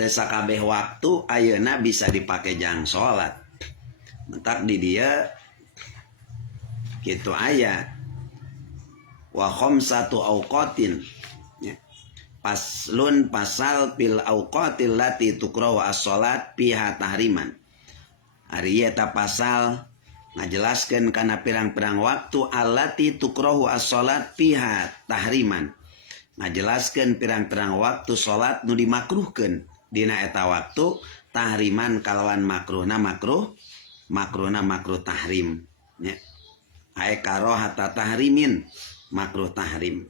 teu sakabeh waktu ayeuna bisa dipake jang salat. Mentak di dia kitu aya wa khamsatu awqatin ya. Paslun pasal pil awqatil lati tukrahu as-salat piha tahriman. Ari eta pasal ngajelaskeun kana pirang-pirang waktu allati tukrahu as-salat piha tahriman. Ngajelaskeun pirang-pirang waktu salat nu dimakruhkeun dina eta waktu tahriman kalawan makruhna makruh tahrim nya. Ai karohata tahrimin makruh tahrim.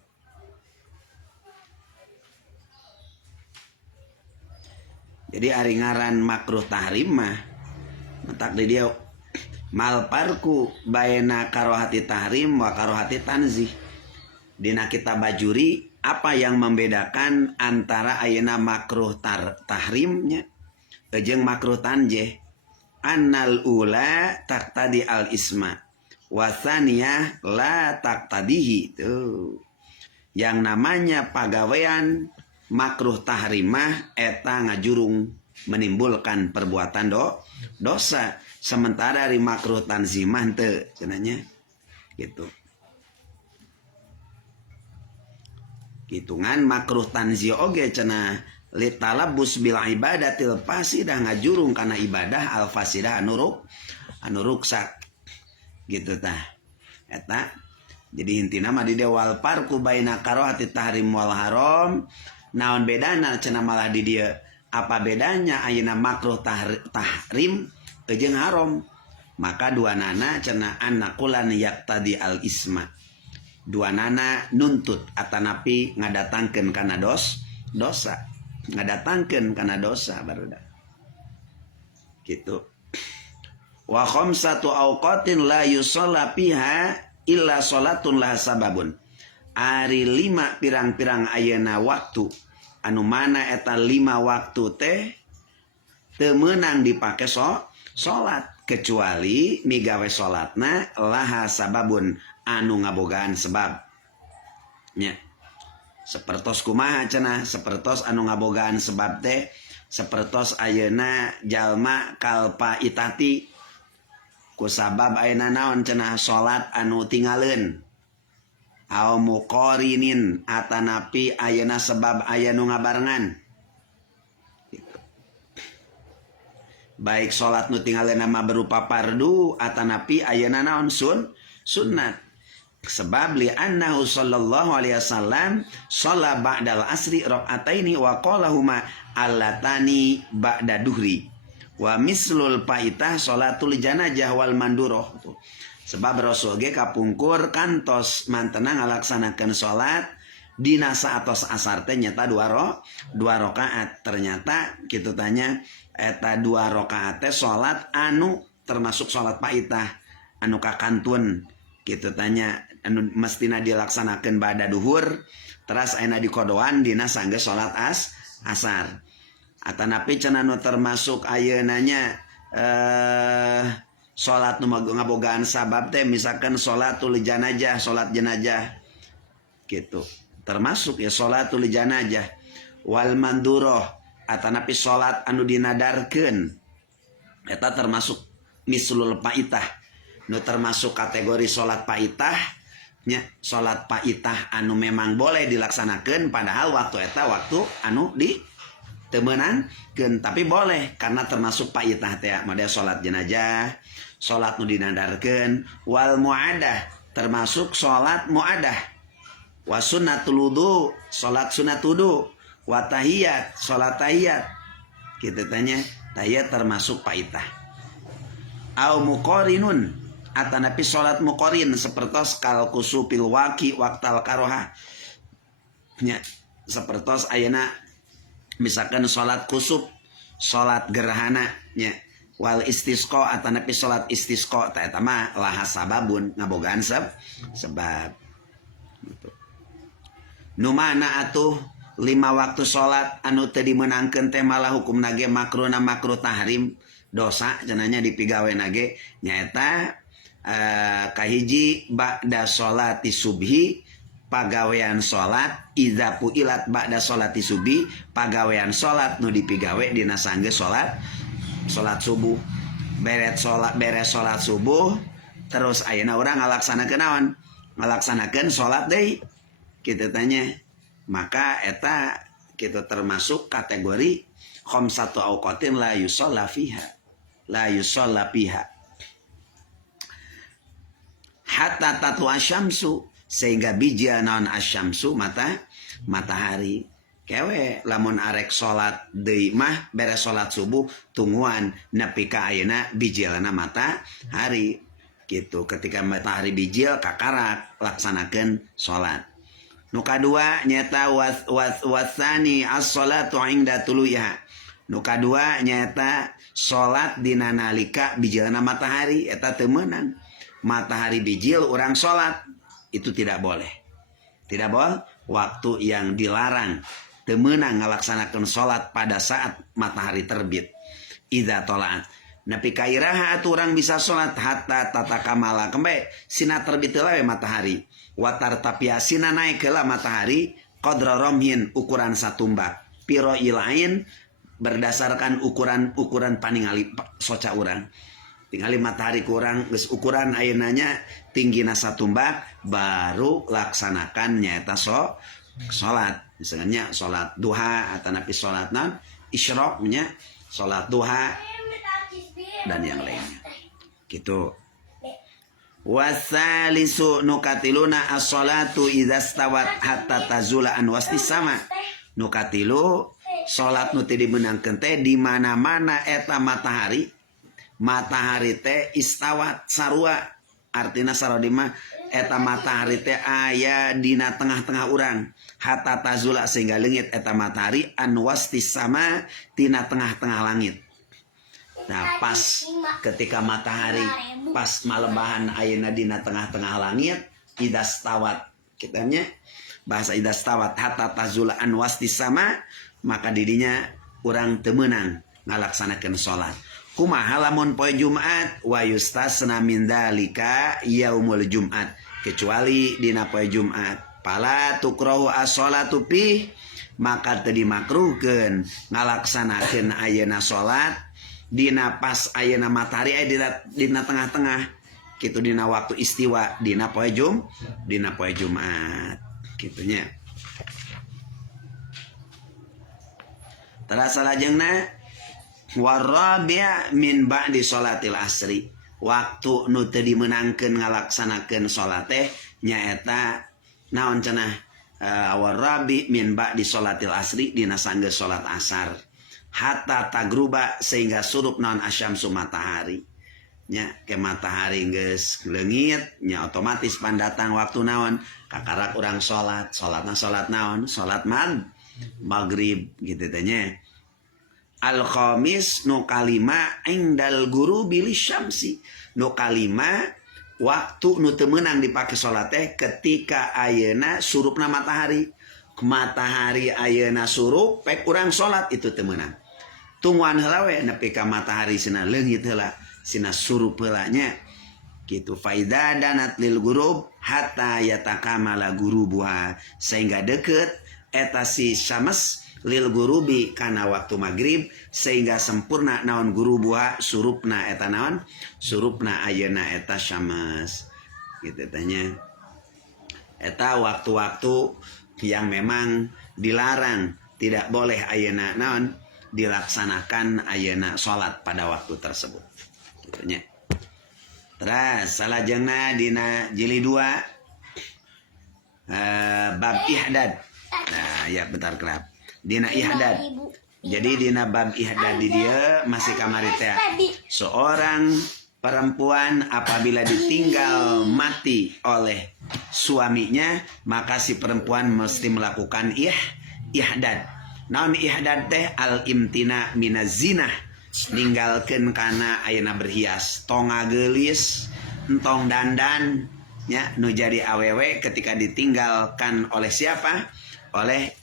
Jadi ari ngaran makruh tahrim mah mentak di dia mal parku baina karohati tahrim wa karohati tanzih. Dina kitab Bajuri apa yang membedakan antara ayeuna makruh tahrimnya jeung makruh tanjih? Annal ula taqtadi al isma wa tsaniyah la taqtadihi. Tuh. Yang namanya pagawean makruh tahrimah eta ngajurung menimbulkan perbuatan dosa. Sementara di makruh tanzimah teu cenanya gitu. Hitungan makruh tanzih oge cenah litalabus bil ibadatil fasidah ngajurung kana ibadah al fasidah anu ruksak gitu tah eta. Jadi intina mah di wal parku baina karohati tahrim wal haram. Naon bedana cenah malah di dia apa bedanya ayeuna makruh tahrim jeung haram? Maka dua nana cenah anakulan yaktadi al isma. Dua nana nuntut atanapi ngadatangkeun kana dosa. Ngadatangkeun kana dosa barudak. Gitu. Wa khamsatu awqatin la yusalla fiha illa salatun laha sababun. Ari 5 pirang-pirang ayeuna waktu anu mana eta 5 waktu teh teu meunang dipake salat kecuali migawe salatna laha sababun anu ngabogaan sebab nya. Sapertos kumaha cenah? Sapertos anu ngabogaan sebab teh sapertos ayeuna jalma kalpa itati ku sabab ayeuna naon cenah salat anu tingaleun au muqarinin atanapi ayeuna sebab aya nu ngabarengan gitu. Baik salat nu tingaleun mah berupa fardu atanapi ayeuna naon sunnat. Sebab li annahu sallallahu alaihi wasallam shalla ba'dal asri rakaataini wa qalahuma allatani ba'da duhri wa mislul paitah salatul janajah wal mandurah. Sebab Rasul ge kapungkur kantos mantena ngalaksanakeun salat dina saatos asar teh nyata 2 rakaat. Ternyata kitu tanya eta 2 rakaat teh salat anu termasuk salat paitah anu kakantun kitu tanya anu mestina dilaksanakeun ba'da duhur teras ayeuna dikodoan dina sanggeus salat asar. Atanapi cenah nu termasuk ayeuna nya salat nu ngabogaan sabab teh misalkan salatul janajah, salat jenazah gitu. Termasuk ya salatul janajah wal mandurah atanapi salat anu dinadarkeun eta termasuk mislul paitah. Nu termasuk kategori salat paitah nya salat paitah anu memang boleh dilaksanakeun padahal waktu eta waktu anu di teu meunangkeun tapi boleh karena termasuk paitah teh model salat jenazah, salat nu dinadarkeun wal muadah termasuk salat muadah wa sunnatul wudu salat sunat wudu wa tahiyat salat tahiyat kitu tanya tahiyat termasuk paitah au muqarinun atanapi salat muqarin sapertos kal kusupil waqi waqtal karoha nya sapertos ayeuna misalkan salat kusuf salat gerhana nya wal istisqa atanapi salat istisqa eta mah laha sababun ngabogaan sebab gitu. Nu mana atuh 5 waktu salat anu teu dimeunangkeun teh malah hukumna ge makruhna makruh tahrim dosa cenanya dipigaweuna ge nyaeta kahiji ba'da sholati subhi pagawean salat idza puilat ba'da salati subi pagawean salat nu dipigawe dina sanggeus salat subuh beres salat subuh terus ayeuna urang ngalaksanakeun naon ngalaksanakeun salat deui kitu tanya maka eta kitu termasuk kategori khamsatu auqatin la yusalla fiha hatta tatlu asyamsu sehingga bijil naon asyamsu matahari kewe lamun arek salat deui mah beres salat subuh tungguan nepi ka ayeuna bijilna matahari gitu ketika matahari bijil kakarak laksanakeun salat nu kadua nyata wasani as-salatu inda tuluya nu kadua nyata salat dina nalika bijilna matahari eta teu meunang matahari bijil orang sholat itu tidak boleh waktu yang dilarang temenang ngalaksanakan sholat pada saat matahari terbit idza tolaat napi kairaha atuh urang bisa sholat hatta tatakamala kembe sina terbit we matahari watar tapiasina naik heula matahari qadra ramhin ukuran satumbak piro ilain berdasarkan ukuran paningali soca urang tinggali matahari kurang geus ukuran ayeunanya tinggina satumbak baru laksanakan nyaeta salat misalnya salat duha atau napi salat naon isyraq nya salat duha dan yang lainnya gitu wasalisu nukatiluna as-salatu idza stawat hatta tazula an wastis sama nukatilu salat nu teu dimeunangkeun teh di mana-mana eta matahari teh istawat sarua artina sarua di mah eta matahari teh aya dina tengah-tengah urang hatta tazula sehingga leungit eta matahari an wastis sama tina tengah-tengah langit. Nah pas ketika matahari pas malebahan ayeuna dina tengah-tengah langit idastawat kitanya bahasa idastawat hatta tazula an wastis sama maka didinya urang teu meunang ngalaksanakeun salat. Kumaha lamun poe Jumat wa yustasna min dzalika yaumul Jumat kecuali dina poe Jumat pala tukrahu as-shalatu fi maka teu dimakruhkeun ngalaksanakeun ayeuna salat dina pas ayeuna matahari aya dina tengah-tengah kitu dina waktu istiwa dina poe Jumat kitunya. Terasa lajengna warabi' min ba'di sholatil asri waktu nu teu dimeunangkeun ngalaksanakeun salat teh nyaeta naon cenah warabi' min ba'di sholatil asri dina sanggeus salat asar hatta tagruba sehingga surup naon asyamsu matahari nya ke matahari geus leungit nya otomatis pandatang waktu naon kakarak urang salatna salat naon salat maghrib gitu teh nya. Al-khamis nu kalima indal guru bilis syamsi nu kalima waktu nu teu meunang dipake salat teh ketika ayeuna surupna matahari ayeuna surup pek urang salat itu teu meunang tungguan heula we nepi ka matahari sina leungit heula sina surup heula nya kitu faida danat lil gurub hatta yatakamala gurubuha sehingga deukeut eta si syams lil gurubi kana waktu maghrib sehingga sempurna naon gurubuha surupna eta naon surupna ayeuna eta syams gitu tanya eta waktu-waktu yang memang dilarang tidak boleh ayeuna naon dilaksanakan ayeuna salat pada waktu tersebut gitu nya. Terus salajengna dina jilid 2 bab ihdad. Nah ya bentar kelap dina ihdad. Jadi dina bab ihdad di dia masih kamari teh seorang perempuan apabila ditinggal mati oleh suaminya maka si perempuan mesti melakukan ihdad. Naon ihdad teh al imtina minaz zina ninggalkeun kana ayeuna berhias tonga geulis entong dandan nya nu jadi awewe ketika ditinggalkan oleh siapa oleh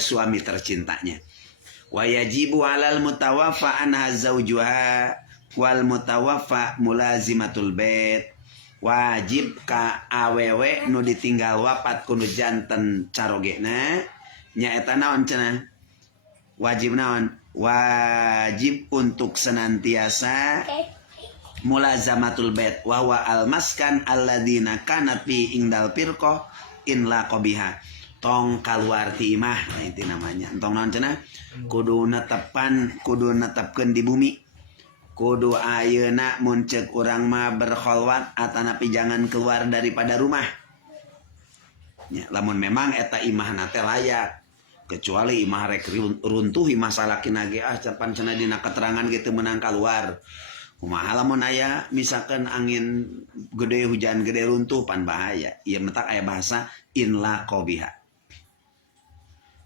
suami tercintanya. Wa yajibu 'alal mutawaffa anha zawjuha wal mutawaffa mulazimatul bait wajib ka awewe nu ditinggal wafat kudu janten carogena nyaeta naon cenah wajib naon wajib untuk senantiasa mulazamatul bait wa huwa almaskan alladzina kanat fi ingdal firqah in la qabiha tong kaluar ti imah nah itu namanya tong naon cenah kudu netepkeun di bumi kudu ayeuna mun ceuk urang mah berkholwat atanapi jangan keluar daripada rumah nya lamun memang eta imahna teh layak kecuali imah rek runtuh imah salakina ge capan cenah dina keterangan gitu menang keluar kumaha lamun aya misalkan angin gede hujan gede runtuh pan bahaya ieu metak aya bahasa in la qabiha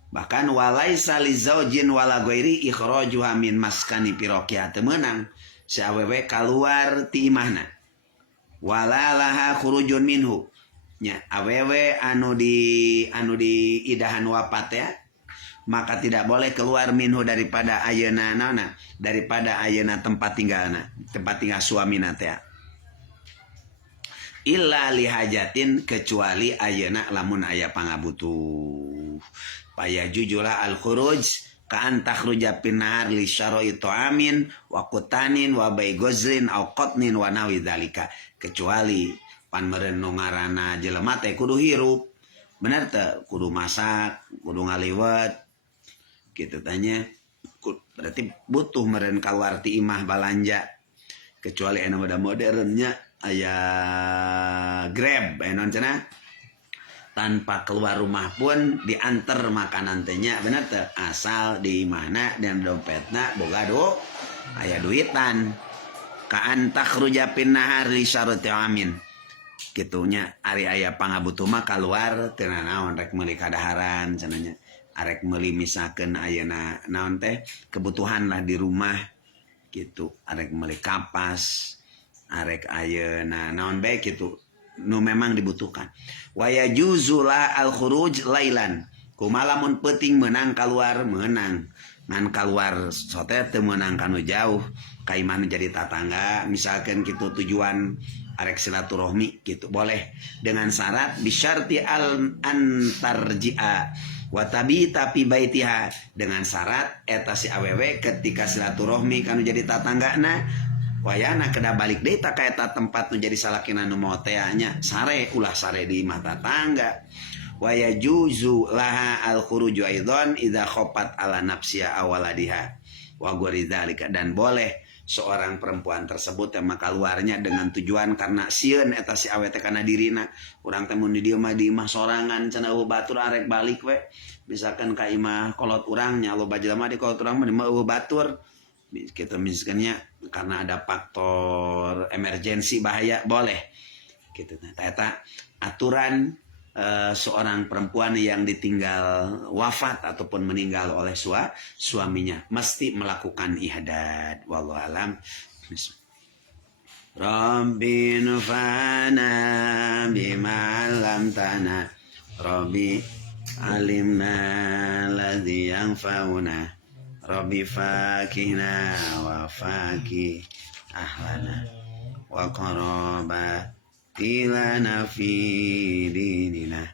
bahkan walaisa lizaujin wala ghairi ikhrajuha min maskani pirokia teu meunang si awewe keluar ti imahna wala laha khurujun minhu nya awewe anu di idahan wafat ya maka tidak boleh keluar minhu daripada ayeuna naona daripada ayeuna tempat tinggal suamina teh illa lihajatin kecuali ayeuna lamun aya pangabutuh paya jujula al khuruj ka antakhruja pinar li syara'i ta'amin wa qutanin wa bai gozrin au qatnin wa nawi dzalika kecuali pan meureun nu ngaranna jelema teh kudu hirup bener teh kudu masak kudu ngaliwat gitu tanya berarti butuh meureun kaluar ti imah balanja kecuali anu modernnya aya Grab non cenah tanpa keluar rumah pun diantar makanan tehnya bener teh asal di mana dan dompetna boga aya duitan ka antakhruja pin nahar li syarati amin kitunya ari aya pangabutuh mah kaluar teu naon rek meuli kadaharan cenanya arek meuli misalkan ayeuna naon teh kebutuhan lah di rumah gitu arek meuli kapas arek ayeuna naon bae gitu nu memang dibutuhkan wa yajuzula al khuruj lailan kumaha lamun peuting meunang kaluar meunang ngan kaluar sote teu meunang kanu jauh ka imah nu jadi tatangga misalkan kitu tujuan arek silaturahmi gitu boleh dengan syarat bisyarti al antarji'a wa tabita fi baitiha dengan syarat eta si awewe ketika silaturahmi kanu jadi tatanggana wayana kena balik deui ta ka eta tempat nu jadi salakina nu moal teh nya sare ulah sare di imah tatangga wa yajuzu laha al khuruju aidan idza khafat ala nafsiha awaladiha wa ghoridzalika dan boleh seorang perempuan tersebut yang maka luarnya dengan tujuan karena sieun eta si awe teh kana dirina urang teh mun di dieu mah di imah sorangan cenah batur arek balik we misalkan ka imah kolot urang nya loba jelema di kolot urang mah di mah batur kita misalkannya karena ada faktor emergensi bahaya boleh gitu nah eta aturan seorang perempuan yang ditinggal wafat ataupun meninggal oleh suaminya mesti melakukan ihdad wallahu alam Rabbi nufana bima lam tana Rabbi alimna ladzi yanfa'una Rabbi fakihna wa fakih ahlana wa qaraba tilana fi dinina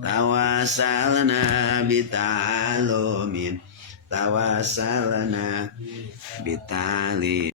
tawasalna bita'alumin tawasalna bitali